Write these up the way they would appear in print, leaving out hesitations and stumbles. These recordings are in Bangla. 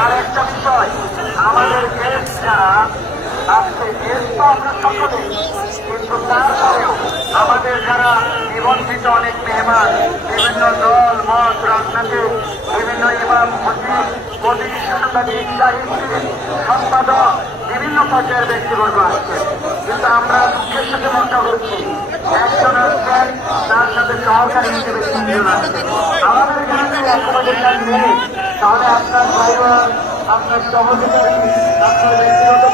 আর একটা বিষয়, আমাদের দেশ যারা আজকে দেশ তো আমরা সকলে, কিন্তু তারপরেও আমাদের যারা নিবন্ধিত অনেক মেহমান, বিভিন্ন দল মত রাজনীতি, বিভিন্ন ইমাম খতিব প্রতিষ্ঠানবাদী সম্পাদক, বিভিন্ন পর্যায়ের ব্যক্তিবর্গ আসছে, কিন্তু আমরা দুঃখের সাথে মনটা করছি একজন আসছেন, তার সাথে সহকারী হিসেবে তিনজন আসছে। আমাদের এখানে একবারের কাজ নেই, তাহলে আপনার পরিবার, আপনার সহযোগী, আপনার ব্যক্তিগত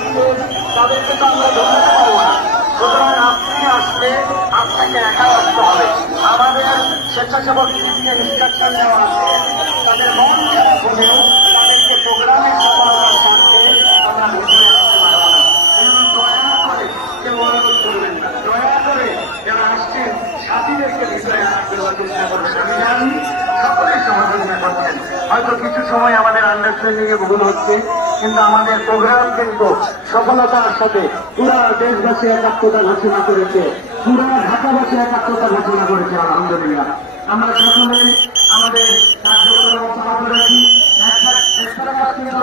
তাদেরকে তো আমরা ধরতে পারবো না। সুতরাং আপনি আসলে আপনাকে একা আসতে হবে। আমাদের স্বেচ্ছাসেবক নীতিকে ইনস্ট্রাকশন দেওয়া আছে, তাদের মন খারাপ হলেও তাদেরকে প্রোগ্রামের সফলতার স্বার্থে আমরা ঘোষণা করতে পারবো না। দয়া করে কেউ অনুরোধ করবেন না, দয়া করে যারা আসছেন সাথীদেরকে ভিতরে দেওয়ার চেষ্টা করবেন। আমি জানি সকলেই সহযোগিতা করছেন, হয়তো কিছু সময় আমাদের আন্ডারস্ট্যান্ডিং এ ভুল হচ্ছে, কিন্তু আমাদের প্রোগ্রাম কিন্তু সফলতার সাথে পুরা দেশবাসী একাত্মতা ঘোষণা করেছে, পুরা ঢাকাবাসী একাত্মতা ঘোষণা করেছে। আলহামদুলিল্লাহ আমরা সকলে আমাদের কার্যক্রম চালাতে রাখি।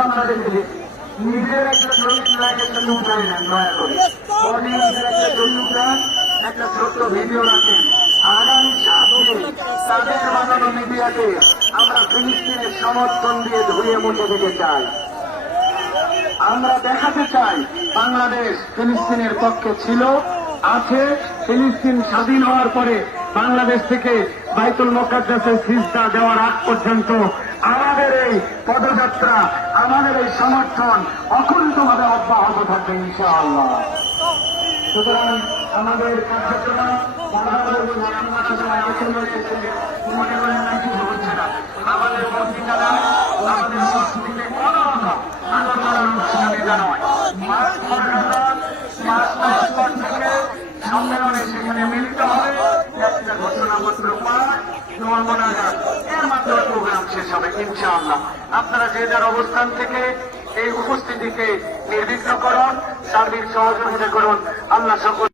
আমরা দেখি নিজের একটা শরীর একটা উঠাই নেন, দয়া করে একটা ছোট্ট ভিডিও রাখেন। আগামী 7 দিন তাদের বানানো মিডিয়াকে আমরা ফিলিস্তিনের সমর্থন দিয়ে ধুয়ে মুছে দিতে চাই। আমরা দেখাতে চাই বাংলাদেশ ফিলিস্তিনের পক্ষে ছিল, আছে। ফিলিস্তিন স্বাধীন হওয়ার পরে বাংলাদেশ থেকে বাইতুল মুকাদ্দাসে সিজদা দেওয়ার আগ পর্যন্ত আমাদের এই পদযাত্রা, আমাদের এই সমর্থন অকুণ্ঠভাবে অব্যাহত থাকবে ইনশাআল্লাহ। সুতরাং আমাদের কার্যক্রম মনে করেন কিছু হচ্ছে না। আমাদের পত্রিকারা আমাদের সংস্কৃতিতে কোন রকম আলোচনার অনুষ্ঠানিতা নয়। সম্মেলনে সেখানে মিলিত হবে, একটা ঘোষণাপত্র পাঠ, এর মাধ্যমে প্রোগ্রাম শেষ হবে ইনশাআল্লাহ। আপনারা যে যার অবস্থান থেকে এই উপস্থিতিকে নির্বিঘ্ন করুন, সার্বিক সহযোগিতা করুন। আল্লাহ সকল